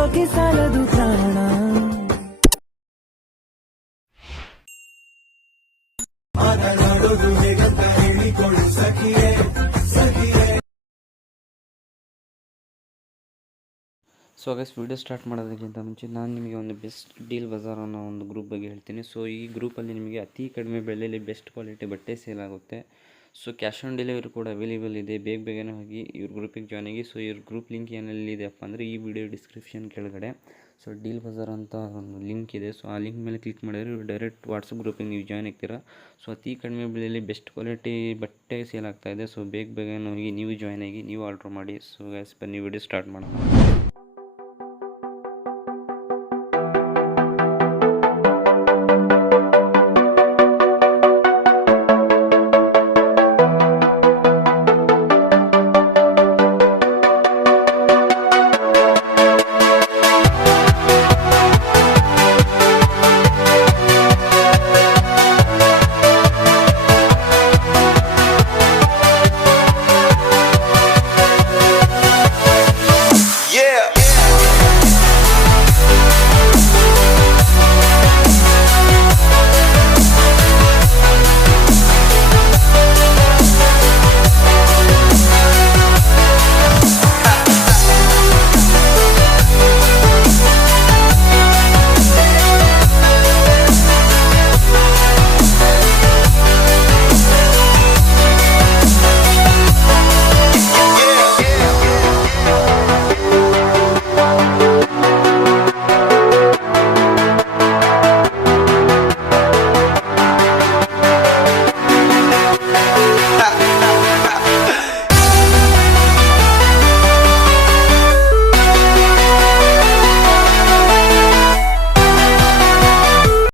ಪ್ರೀತಿಸೋಕೆ ಸಾಲದು ಪ್ರಾಣ. ಮಾತನಾಡೋದು ಹೇಗಂತ ಹೇಳಿಕೊಳ್ಳು ಸಖಿಯೇ ಸಖಿಯೇ. So guys, video start ಮಾಡೋದಕ್ಕಿಂತ ಮುಂಚೆ ನಾನು ನಿಮಗೆ ಒಂದು ಬೆಸ್ಟ್ ಡೀಲ್ ಬಜಾರ್ ಅನ್ನೋ ಒಂದು ಗ್ರೂಪ್ ಬಗ್ಗೆ ಹೇಳ್ತೀನಿ. ಸೊ ಈ ಗ್ರೂಪಲ್ಲಿ ನಿಮಗೆ ಅತಿ ಕಡಿಮೆ ಬೆಲೆಯಲ್ಲಿ ಬೆಸ್ಟ್ ಕ್ವಾಲಿಟಿ ಬಟ್ಟೆ ಸೇಲ್ ಆಗುತ್ತೆ. ಸೊ ಕ್ಯಾಶ್ ಆನ್ ಡೆಲಿವರಿ ಕೂಡ ಅವೈಲೇಬಲ್ ಇದೆ. ಬೇಗನೆ ಹೋಗಿ ಇವ್ರ ಗ್ರೂಪಿಗೆ ಜಾಯ್ನ್ ಆಗಿ. ಸೊ ಇವ್ರ ಗ್ರೂಪ್ ಲಿಂಕ್ ಏನಲ್ಲಿದೆಯಪ್ಪ ಅಂದರೆ ಈ ವಿಡಿಯೋ ಡಿಸ್ಕ್ರಿಪ್ಷನ್ ಕೆಳಗಡೆ ಸೊ ಡೀಲ್ ಬಜಾರ್ ಅಂತ ಒಂದು ಲಿಂಕ್ ಇದೆ. ಸೊ ಆ ಲಿಂಕ್ ಮೇಲೆ ಕ್ಲಿಕ್ ಮಾಡಿದರೆ ಡೈರೆಕ್ಟ್ ವಾಟ್ಸಪ್ ಗ್ರೂಪಿಗೆ ನೀವು ಜಾಯ್ನ್ ಆಗ್ತೀರಾ. ಸೊ ಅತಿ ಕಡಿಮೆ ಬೆಲೆಯಲ್ಲಿ ಬೆಸ್ಟ್ ಕ್ವಾಲಿಟಿ ಬಟ್ಟೆ ಸೇಲ್ ಆಗ್ತಾಯಿದೆ. ಸೊ ಬೇಗನೆ ಹೋಗಿ ನೀವು ಜಾಯ್ನ್ ಆಗಿ ನೀವು ಆರ್ಡ್ರ್ ಮಾಡಿ. ಸೊ ಗೈಸ್, ಬನ್ನಿ ವಿಡಿಯೋ ಸ್ಟಾರ್ಟ್ ಮಾಡೋಣ.